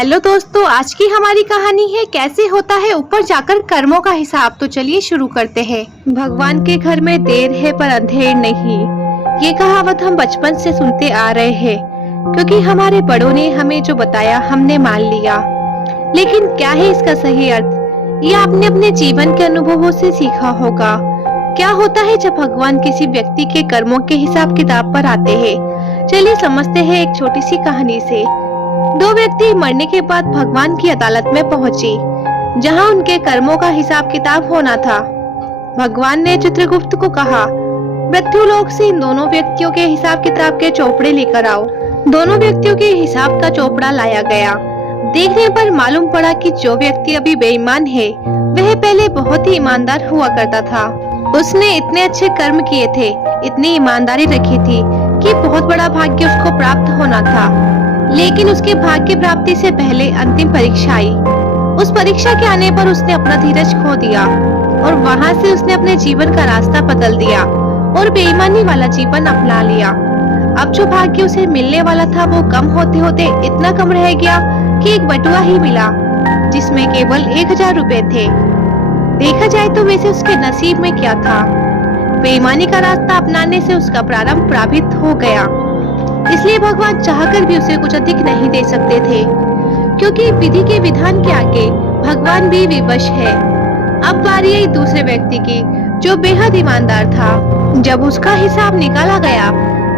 Hello दोस्तों, आज की हमारी कहानी है कैसे होता है ऊपर जाकर कर्मों का हिसाब। तो चलिए शुरू करते हैं। भगवान के घर में देर है पर अंधेर नहीं, ये कहावत हम बचपन से सुनते आ रहे हैं, क्योंकि हमारे बड़ों ने हमें जो बताया हमने मान लिया। लेकिन क्या है इसका सही अर्थ, ये आपने अपने जीवन के अनुभवों से सीखा होगा। क्या होता है जब भगवान किसी व्यक्ति के कर्मों के हिसाब किताब पर आते हैं। चलिए समझते हैं एक छोटी सी कहानी से। दो व्यक्ति मरने के बाद भगवान की अदालत में पहुंचे, जहां उनके कर्मों का हिसाब किताब होना था। भगवान ने चित्रगुप्त को कहा, मृत्युलोक से इन दोनों व्यक्तियों के हिसाब किताब के चोपड़े लेकर आओ। दोनों व्यक्तियों के हिसाब का चोपड़ा लाया गया। देखने पर मालूम पड़ा कि जो व्यक्ति अभी बेईमान है, वह पहले बहुत ही ईमानदार हुआ करता था। उसने इतने अच्छे कर्म किए थे, इतनी ईमानदारी रखी थी कि बहुत बड़ा भाग्य उसको प्राप्त होना था। लेकिन उसके भाग्य प्राप्ति से पहले अंतिम परीक्षा आई। उस परीक्षा के आने पर उसने अपना धीरज खो दिया और वहां से उसने अपने जीवन का रास्ता बदल दिया और बेईमानी वाला जीवन अपना लिया। अब जो भाग्य उसे मिलने वाला था वो कम होते होते इतना कम रह गया कि एक बटुआ ही मिला, जिसमें केवल 1000 रुपए थे। देखा जाए तो वैसे उसके नसीब में क्या था। बेईमानी का रास्ता अपनाने से उसका प्रारंभ प्राप्त हो गया। इसलिए भगवान चाहकर भी उसे कुछ अधिक नहीं दे सकते थे, क्योंकि विधि के विधान के आगे भगवान भी विवश है। अब बारी आई दूसरे व्यक्ति की, जो बेहद ईमानदार था। जब उसका हिसाब निकाला गया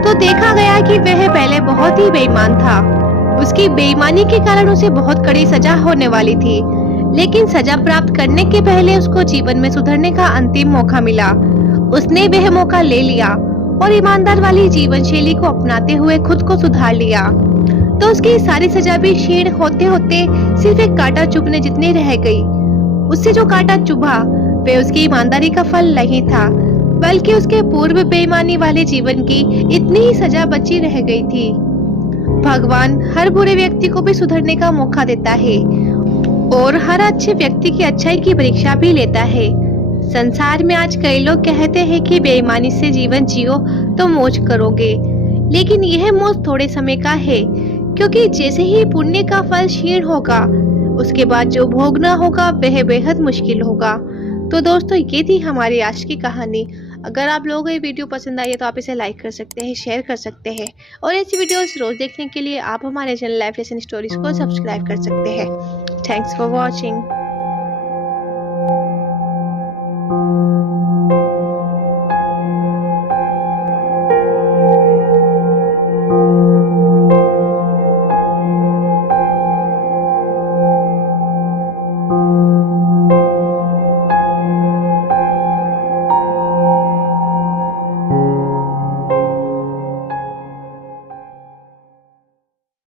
तो देखा गया कि वह पहले बहुत ही बेईमान था। उसकी बेईमानी के कारण उसे बहुत कड़ी सजा होने वाली थी, लेकिन सजा प्राप्त करने के पहले उसको जीवन में सुधरने का अंतिम मौका मिला। उसने वह मौका ले लिया और ईमानदार वाली जीवन शैली को अपनाते हुए खुद को सुधार लिया। तो उसकी सारी सजा भी क्षीण होते होते सिर्फ एक कांटा चुभने जितनी रह गई। उससे जो कांटा चुभा वे उसकी ईमानदारी का फल नहीं था, बल्कि उसके पूर्व बेईमानी वाले जीवन की इतनी ही सजा बची रह गई थी। भगवान हर बुरे व्यक्ति को भी सुधरने का मौका देता है और हर अच्छे व्यक्ति की अच्छाई की परीक्षा भी लेता है। संसार में आज कई लोग कहते हैं कि बेईमानी से जीवन जियो तो मौज करोगे, लेकिन यह मौज थोड़े समय का है, क्योंकि जैसे ही पुण्य का फल क्षीण होगा, उसके बाद जो भोगना होगा वह बेहद मुश्किल होगा। तो दोस्तों, ये थी हमारी आज की कहानी। अगर आप लोगों को ये वीडियो पसंद आई है तो आप इसे लाइक कर सकते हैं, शेयर कर सकते हैं, और ऐसी वीडियोस रोज देखने के लिए आप हमारे चैनल लाइफ लेसन स्टोरीज को सब्सक्राइब कर सकते हैं। Thanks for watching.